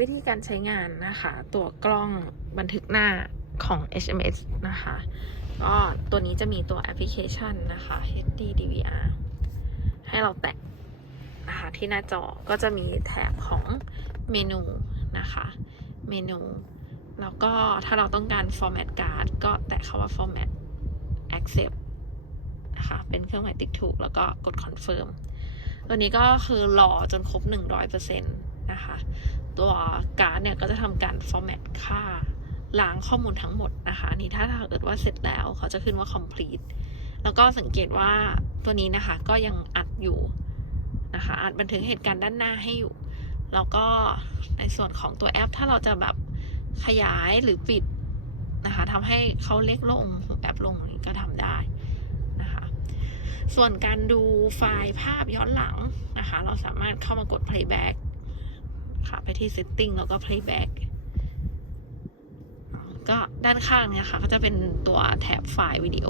วิธีการใช้งานนะคะ ตัวกล้องบันทึกหน้าของ HMS นะคะ ก็ตัวนี้จะมีตัวแอปพลิเคชันนะคะ HD DVR ให้เราแตะนะคะที่หน้าจอก็จะมีแถบของเมนูนะคะ เมนู แล้วก็ถ้าเราต้องการ format card ก็แตะคาว่า format accept นะคะ เป็นเครื่องหมายติ๊กถูก แล้วก็กด confirm ตัวนี้ก็คือรอจนครบ 100%นะคะ ตัวการ์ดเนี่ยก็จะทำการ format ค่าล้างข้อมูลทั้งหมดนะคะนี่ถ้าถ้าเกิดว่าเสร็จแล้วเขาจะขึ้นว่า complete แล้วก็สังเกตว่าตัวนี้นะคะก็ยังอัดอยู่นะคะอัดบันทึกเหตุการณ์ด้านหน้าให้อยู่ แล้วก็ในส่วนของตัวแอป ถ้าเราจะแบบขยายหรือปิดนะคะทำให้เขาเล็กลงแอปลงนี้ก็ทำได้นะคะส่วนการดูไฟล์ภาพย้อนหลังนะคะ เราสามารถเข้ามากด playback ค่ะ ไปที่ setting แล้วก็ playback ก็ด้านข้างเนี่ยค่ะ ก็จะเป็นตัวแถบไฟล์วิดีโอ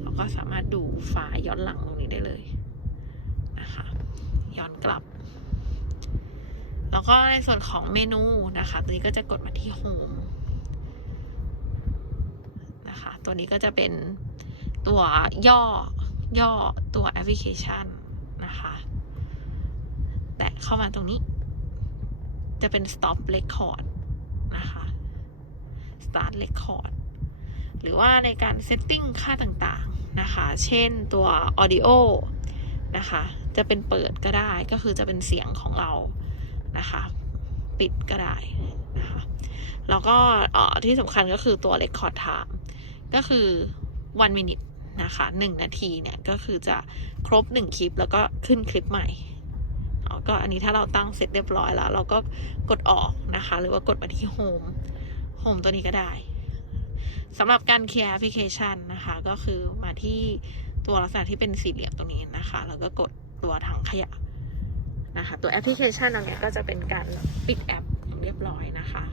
เราก็สามารถดูไฟล์ย้อนหลังตรงนี้ได้เลยนะคะย้อนกลับ แล้วก็ในส่วนของเมนูนะคะ ตัวนี้ก็จะกดมาที่ Home นะคะ ตัวนี้ก็จะเป็นตัวย่อย่อตัวแอปพลิเคชันนะคะ แตะเข้ามาตรงนี้ จะเป็น stop record นะคะ start record หรือว่าในการ setting ค่าต่างๆนะคะ เช่นตัว audio นะคะ จะเป็นเปิดก็ได้ก็คือจะเป็นเสียงของเรานะคะ ปิดก็ได้นะคะแล้วก็ที่สำคัญก็คือตัว record time ก็คือ one minute นะคะหนึ่งนาทีเนี่ย ก็คือจะครบหนึ่งคลิปแล้วก็ขึ้นคลิปใหม่ ก็อันนี้ถ้าเราตั้งเสร็จเรียบร้อยแล้ว เราก็กดออกนะคะ หรือว่ากดมาที่โฮมโฮมตัวนี้ก็ได้สำหรับการเคลียร์แอปพลิเคชันนะคะ ก็คือมาที่ตัวลักษณะที่เป็นสี่เหลี่ยมตรงนี้นะคะ แล้วก็กดตัวถังขยะนะคะ ตัวแอปพลิเคชันตรงนี้ก็จะเป็นการปิดแอปเรียบร้อยนะคะ